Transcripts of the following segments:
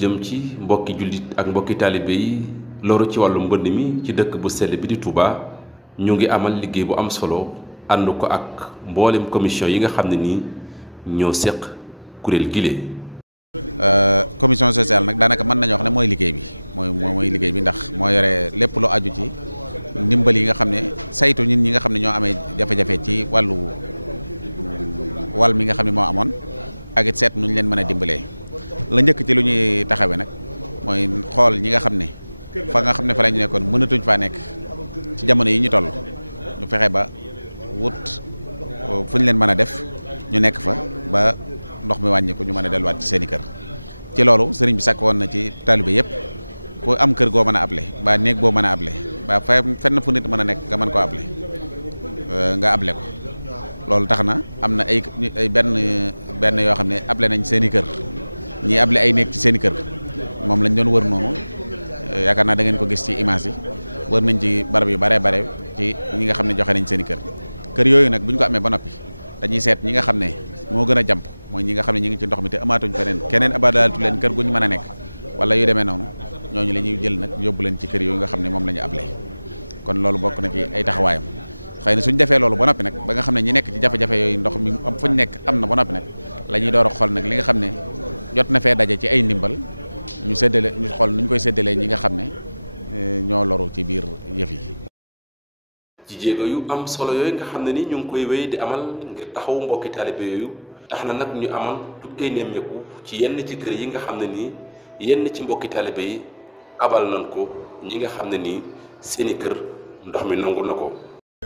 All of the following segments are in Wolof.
jëm ci mbokki jullit ak mbokki taalibe yi loru ci wàllu mbënd mi ci dëkk bu sell bi di Touba ñu ngi amal liggéey bu am solo ànd ko ak mboolem commission yi nga xam ne nii ñoo seq kuréel gile. commission sociale nag daanaka mën nañu wax ne mooy liggéey bi mooy liggéey bi ndax moo yore lépp lu aju ci ndimbal yi nga xam ne saytu ñun ñi nga xam ne ñoo amee jafe-jafe ci wàll mi nga xam ne moo amoon ak it seet nu ñu leen mën a dimbalee. la njëkk ci lu ñuy taxawee nag mooy xool ñi nga xam ne fa nga xam ne fa la ñu nekkoon mënatuñ faa nekk ci jamono yi ñu toll ñu fexe ba wut fu ñu leen mën a def ñu nekk fa ba ndox mi wàññi ko ñu mën a delluwaat ci seen i kër. ci loolu sëriñ bi sàkk woon na ci taalibe yëpp ku am kër goo mën a able ba néeg boo mën a able ba fenn fu nit mën a nekk nga mën koo able nga able ko loolu tax na am na ay benn yoo xam ne able nañ seen i kër. ñii able ay nekk ci seen i kër moom lañ doon wër noonu yaakaar naa da ngeen ko gis ci image yi wër nañ ci barab yu bare ci ñi nga xam ne joxe nañ seen i kër yooyu nag bu ñu ko amee ba noppi dañuy seet ñi nga xam ne moo gën a jàmp mooy ñi nga xam ne ñi ngi ci ndox mi te amaatuñ keneen abadalatu leen kër gu ñu mën a nekk wala yu demee noonu ñooñu la ñuy jël nag yóbbu leen ci kër yooyu nga xam ne moom la ñu able kon loolu bokk na ci ay taxawaayam xëy na suñ defee loolu ba noppi nag ba nga xam ne ñi nekk ci jafe-jafe yooyu ndox mi am fuñ nekk am na ba noppi nag la ñuy door a xool nag li nga xam ne jot na fee daje ci ay ndimbal ñu xool nu ñu koy séddalee ñi nga xam ne ñoo loru ci biir yëf yi. ci jéego yu am solo yooyu nga xam ne ni ñu ngi koy wéy di amal ngir taxawu mbokki taalibe yooyu tax na nag ñu amal tukkee nemmeeku ci yenn ci kër yi nga xam ne nii yenn ci mbokki taalibe yi abal nañ ko ñi nga xam ne nii seeni kër ndox mi nangu na ko.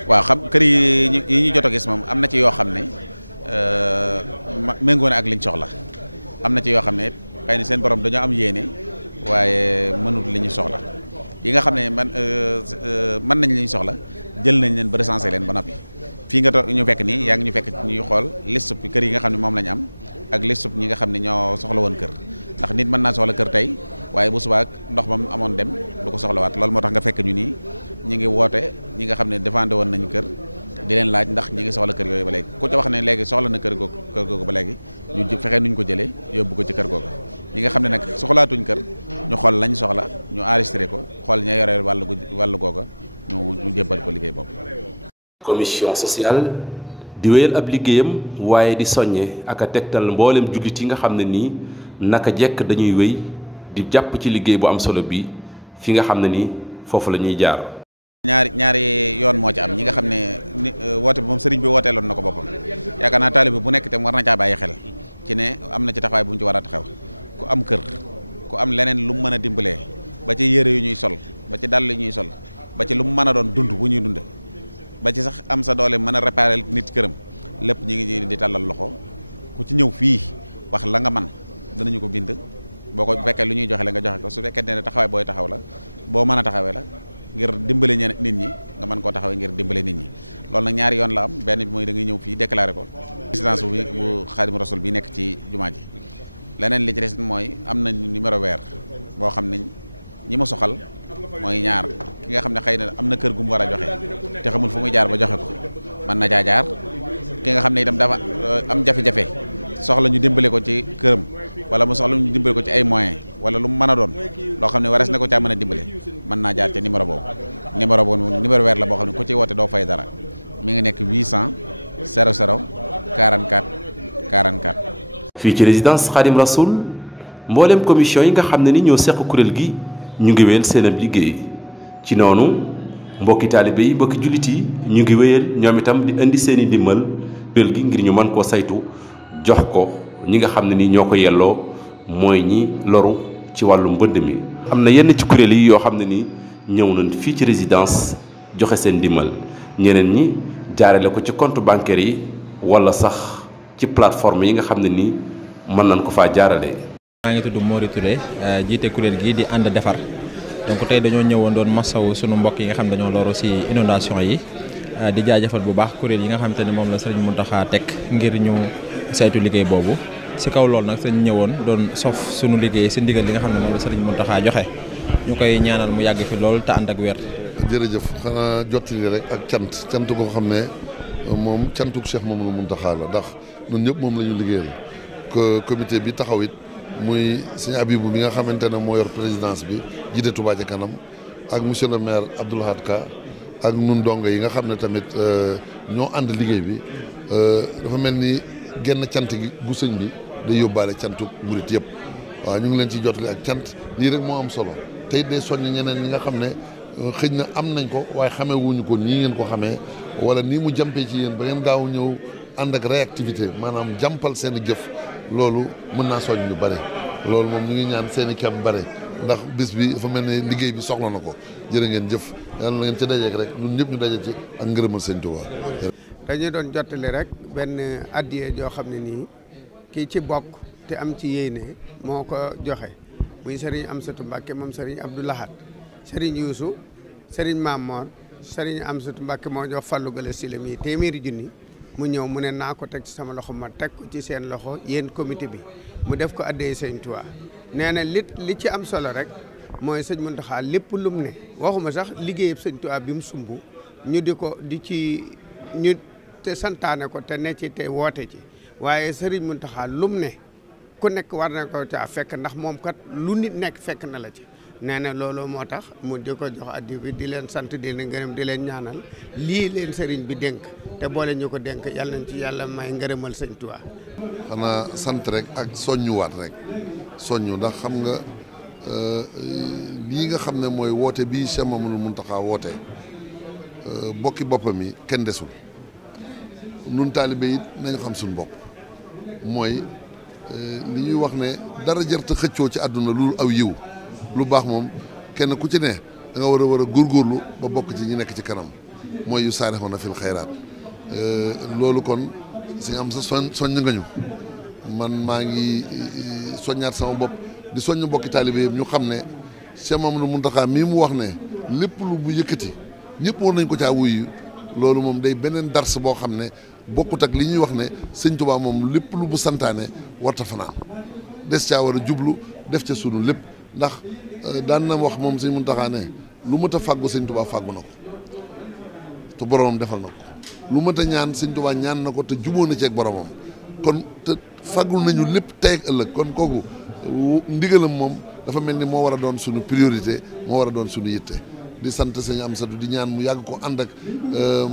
waaw xam kër yi ñu jot a gis moom am na ci yoo xam ne méngoo na ak liñ soxla. am na ci yoo xam ne xëy na seen borom dañoo am yéene waaye mënut li ñu soxla yi nga xam ne mën nañ li ñu soxla jël nañ leen ba recensé leen ba noppi fii nga ñu fekk nii yaa ngi ñu fekk ñuy xool liste bi kër yi nga xam ne moom lañ am ak liste ñi nga xam ne ñoo soxla woon kër ndax nit mën naa soxla kër tey waaye bu subaa ndox ma amoon dem du ko soxlawaat loolu moo tax nga fekk ñu nii ñi ngi woote ñi nga xam ne défendé woon nañu kër di leen laaj ndax ñi ngi soxla kër yooyu ba léegi ku ca wax ne léegi soxla na kër googu ba léegi ñu fexe nuñ ko jëlee yóbbu ko ci kër googu ñi nga xam ne nag soxlaatuñ kër ñu xool lañ soxla ñu enregistré ko xool ña yore wàllu googa ñu jébbal ko liggéey boobu. commission sociale di wéyal ab liggéeyam waaye di soññe ak a tegtal mboolem jullit yi nga xam ne nii naka jekk dañuy wéy di jàpp ci liggéey bu am solo bi fi nga xam ne nii foofu la ñuy jaar. ñaari yoon moo ci am ñi nga xam ne woote bi moom sëriñ bi wooteeloon na ko boppam yaakaar naa taalibe bu nekk itam war na caa bàyyi xel ci ne am na ci taxawaay bu ñu ci war a taxaw ku am kër ku am leneen lu mu mën a dimbalee ba ci yére yu ñuy sol ba ci dàll yu ñuy sol ba ci lu mu mën a doon dund bu ñuy dunde ba ci sax am sa doole mën a réparer nit këram lépp ñi ngi di tàllal loxo ku ci ñëw fii wax la nga man danañu ko bind boo ko fekkee lu ñuy joxe la nga joxe ko su fekkee ne taxawaay booy taxaw la boo mën a taxawee la ngir dimbale nit ñi nga mën koo taxawee ngir dimbale nit ñi loolu nag ñaari yoon la am benn bi mooy da ngay ñëw fii déclaré ko résidence bu Xaadimu Rasuul bi nekk ci jumaa ji leneen li ci des mooy am nañ numéro weer boo xam ne ñi ma soxal mooy ñaar ki nga xam ne xëy na am na kër gu mu war a joxe te xamul fu muy jaar ba joxe ko mën na jaar ki nga xam ne itam dafa am jafe-jafe soxla ñu dimbale ko ci këram wala mu soxla ñu dimbale ko ci ay moyens wala lu mu mën a doon loo xam ne warees na ko caa mën a dimbale mën naa jaar ca numéro boobu numéro weer la boo xam ne ku ci woote doo fay dara mi ngi nekk 800 00 44 44. fii ci résidence Khadim Rasoul mboolem commission yi nga xam ne ni ñoo seq kuréel gi ñu ngi wéyal seen ab liggéey ci noonu mbokki taalibe yi mbokki jullit yi ñu ngi wéyal ñoom itam di indi seen i ndimbal kuréel gi ngir ñu mën koo saytu jox ko ñi nga xam ne ni ñoo ko yelloo mooy ñi loru ci wàllu mbënd mi. am na yenn ci kuréel yi yoo xam ne ni ñëw nañ fii ci résidence joxe seen ndimbal ñeneen ñi jaarale ko ci compte bancaire yi wala sax ci plateforme yi nga xam ne ni mën nañ ko faa jaarale. maa ngi tudd Mori Touré jiite kuréel gi di ànd defar donc tey dañoo ñëwoon doon masawu sunu mbokk yi nga xam dañoo loru ci inondation yi di jaajëfal bu baax kuréel yi nga xam te ne moom la Serigne Mountakha teg ngir ñu saytu liggéey boobu ci kaw loolu nag sëñ ñëwoon doon sof sunu liggéey ci ndigal li nga xam ne moom la Serigne Mountakha joxe ñu koy ñaanal mu yàgg fi lool te ànd ak wér. jërëjëf xanaa jottali rek ak cant boo xam ne moom cantuk Cheikh Mamadou Mountakha la ndax ñun ñëpp moom la ñu liggéeyal comité bi taxaw it muy sëñ Abibou bi nga xamante ne moo yor présidence bi jiite Touba ca kanam ak monsieur le maire Abdou Lahad Ka ak nun dongo yi nga xam ne tamit ñoo ànd liggéey bi dafa mel ni genn cant gi bu sëñ bi day yóbbaale cantu murit yëpp waaw ñu ngi leen ci jotale ak cant lii rek moo am solo te it day soññ ñeneen ñi nga xam ne xëj na am nañ ko waaye xamee wuñu ko nii ngeen ko xamee wala nii mu jàmpee ci yéen ba ngeen gaaw ñëw ànd ak réactivité maanaam jàmpal seen i jëf loolu mën naa soññ lu bare loolu moom ñu ngi ñaan seen i kem bare ndax bis bi dafa mel ne liggéey bi soxla na ko jërë ngeen jëf yàlla na ngeen ci dajeek rek ñun ñëpp ñu daje ci ak ngërëmal sëñ Tuubaa. dañuy doon jottali rek benn addiye joo xam ne nii kii ci bokk te am ci yéene moo ko joxe muy Serigne Amsatou Mbacke moom Serigne Abdou Lahad Serigne Youssou Serigne Mamor Serigne Amsatou Mbacke moo jox Fallou Gala Sylla mi téeméeri junni mu ñëw mu ne naa ko teg ci sama loxo ma teg ko ci seen loxo yéen comité bi mu def ko addee sëñ Tuubaa nee na li ci am solo rek mooy sëñ Mountakha lépp lum ne waxuma sax liggéeyab sëñ Tuubaa bi mu sumb ñu ñu te santaane ko te ne ci te woote ci waaye Serigne Mountakha lum ne ku nekk war na ko caa fekk ndax moom kat lu nit nekk fekk na la ci nee na loolu moo tax mu di ko jox addi bi di leen sant di leen gërëm di leen ñaanal lii leen Serigne bi dénk te boole ñu ko dénk yàlla nañ ci yàlla may ngërëmal sëñ Tuubaa. xanaa sant rek ak soññuwaat rek soññu ndax xam nga lii nga xam ne mooy woote bii Cheikh Mamadou Mountakha woote bokki boppam yi kenn desul nun taalibe it nañu xam suñu bopp mooy li ñuy wax ne dara jërta xëccoo ci àdduna lu aw yiw lu baax moom kenn ku ci ne da nga war a góorgóorlu ba bokk ci ñi nekk ci kanam mooy yu saarixoona fil xayraat loolu kon suñu am sa soññ nga ñu man maa ngi soññaat sama bopp di soññ mbokki taalibe yëpp ñu xam ne Cheikh Mamadou Mountakha mii mu wax ne lépp lu bu yëkkati ñëpp war nañ ko caa wuyu loolu moom day beneen dars boo xam ne bokkut ak li ñuy wax ne sëñ Tuubaa moom lépp lu bu santaane warta fanaan des caa war a jublu def ca sunu lépp ndax daan na wax moom sëñ Mountakha ne lu mat a fàggu sëñ Tuubaa fàggu na ko te boromam defal na ko lu mat a ñaan sëñ Tuubaa ñaan na ko te jubóo na ci ak boromam kon te fàggul nañu lépp tey ak ëllëg kon kooku ndigalam moom dafa mel ni moo war a doon sunu priorité moo war a doon sunu yitte di sant sëñ Amsatou di ñaan mu yàgg ko ànd ak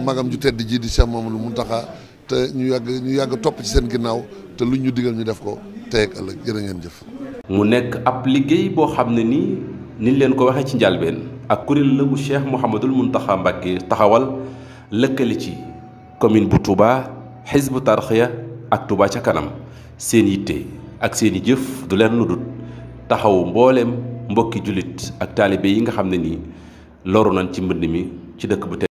magam ju tedd ji di Cheikh Mamadou Mountakha te ñu yàgg topp ci seen ginnaaw te luñ ñu digal ñu def ko tey ak ëllëg jërë ngeen jëf. mu nekk ab liggéey boo xam ne nii niñ leen ko waxee ci njalbeen ak kuréel la bu Cheikh Mouhamadul Mountakha Mbacké taxawal lëkkale ci commune bu Touba Hizbu Tarxiya ak Touba ca kanam seen yitte ak seen i jëf du leen lu dul taxawu mbooleem mbokki jullit ak taalibe yi nga xam ne nii loru nañ ci mbënd mi ci dëkk bu